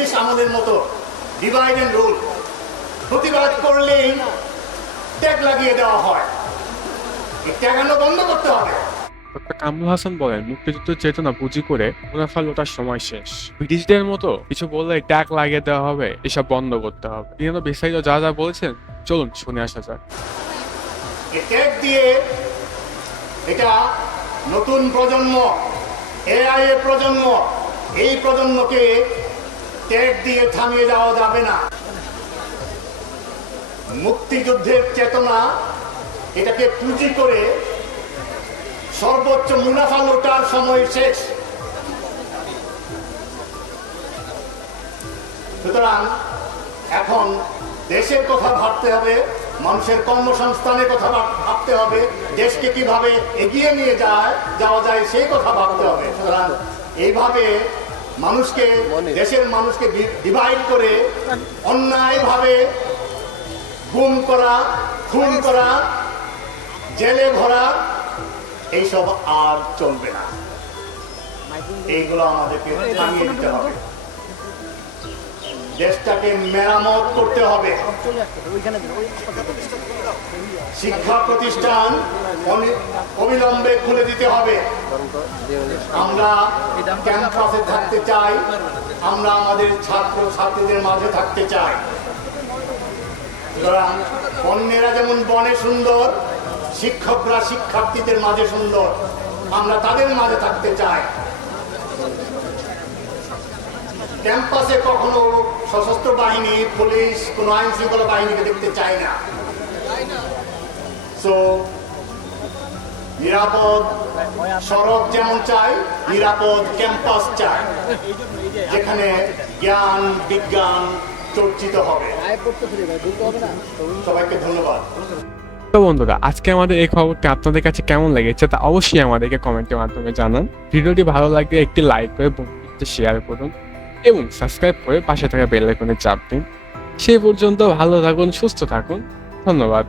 British আমলের মতো divide and rule, প্রতিবাদ করলেই ট্যাগ লাগিয়ে দেওয়া হয়। এই ট্যাগানো বন্ধ করতে হবে। ডক্টর কামরুল হাসান বলেন, মুক্তিযুদ্ধের চেতনা পুঁজি করে মুনাফা লোটার সময় শেষ। ব্রিটিশদের মতো কিছু বললে ট্যাগ লাগিয়ে দেওয়া হবে, এসব বন্ধ করতে হবে। তিনি বিস্তারিত যা যা বলেছেন চলুন শুনে আসা যাক। এই ট্যাগ দিয়ে এটা নতুন প্রজন্ম, এআই এর প্রজন্ম, এই প্রজন্মকে ট্যাগ দিয়ে থামিয়ে যাওয়া যাবে না। মুক্তিযুদ্ধের চেতনা এটাকে পুঁজি করে সর্বোচ্চ মুনাফা লোটার সময় শেষ। সুতরাং এখন দেশের কথা ভাবতে হবে, মানুষের কর্মসংস্থানের কথা ভাবতে হবে, দেশকে কিভাবে এগিয়ে নিয়ে যাওয়া যায় সেই কথা ভাবতে হবে। সুতরাং এইভাবে দেশের মানুষকে ডিভাইড করে অন্যায়ভাবে গুম করা, খুন করা, জেলে ভরা, এইসব আর চলবে না। এইগুলো আমাদেরকে থামিয়ে দিতে হবে। দেশটাকে মেরামত করতে হবে। শিক্ষা প্রতিষ্ঠান অবিলম্বে খুলে দিতে হবে। আমরা ক্যাম্পাসে থাকতে চাই, আমরা আমাদের ছাত্র ছাত্রীদের মাঝে থাকতে চাই। সুতরাং অন্যেরা যেমন বনে সুন্দর, শিক্ষকরা শিক্ষার্থীদের মাঝে সুন্দর, আমরা তাদের মাঝে থাকতে চাই। ক্যাম্পাসে কখনো সশস্ত্র বাহিনী, পুলিশ, কোনো আইন শৃঙ্খলা বাহিনীকে দেখতে চাই না। সো নিরাপদ সড়ক যেমন চাই, নিরাপদ ক্যাম্পাস চাই, যেখানে জ্ঞান বিজ্ঞান চর্চিত হবে। সবাইকে ধন্যবাদ। তো বন্ধুরা, আজকে আমাদের এই খবরটি আপনাদের কাছে কেমন লেগেছে তা অবশ্যই আমাদেরকে কমেন্টের মাধ্যমে জানান। ভিডিওটি ভালো লাগলে একটি লাইক করে বন্ধুদের শেয়ার করুন এবং সাবস্ক্রাইব করে পাশে থাকা বেল আইকনে চাপ দিন। সেই পর্যন্ত ভালো থাকুন, সুস্থ থাকুন। ধন্যবাদ।